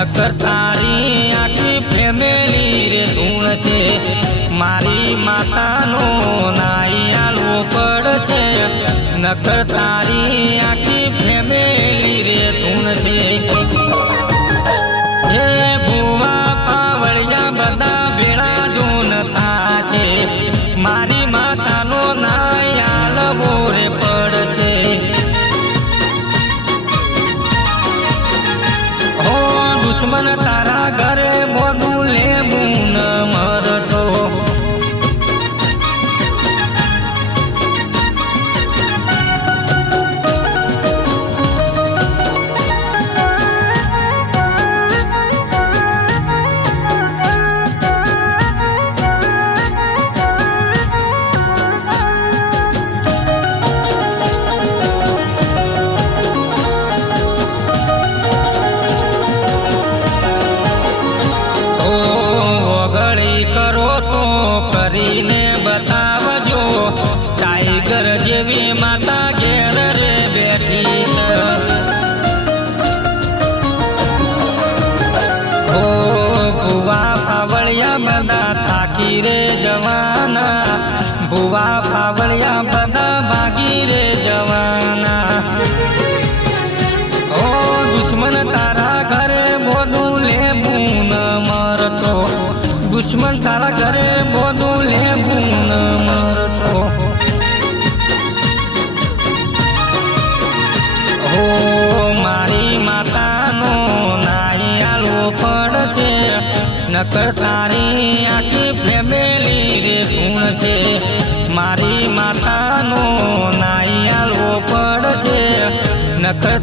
નકર તારી આખી ફેમિલી રે ધૂણ છે. મારી માતાનો નાયાલો પડશે. નકર તારી આખી દુશ્મન તારા ઘરે જેવી માતા ઘેર રે બેઠી ઓ ભુવા ફાવળિયા બધા થાકી રે જવાના. ભુવા ફાવળિયા બધા ભાગી રે જવાના. ઓ દુશ્મન તારા ઘરે બોનું લેવું ન મરતો. દુશ્મન તારા ઘરે નકર તારી આખી ફેમિલી રે ગુણ છે. મારી માતાનો નાયાલો પડશે. નકર